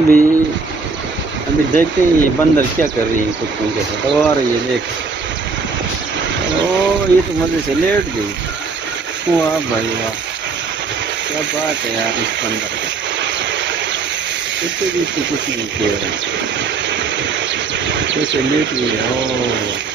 अभी अभी देखते हैं ये बंदर क्या कर रही है कुत्तों के साथ। और ये देख, ओ ये तो मजे से लेट गई। वाह भाई वाह, क्या बात है यार इस बंदर का। कुत्ते भी इसको कुछ नहीं किया, कैसे लेट गई। ओ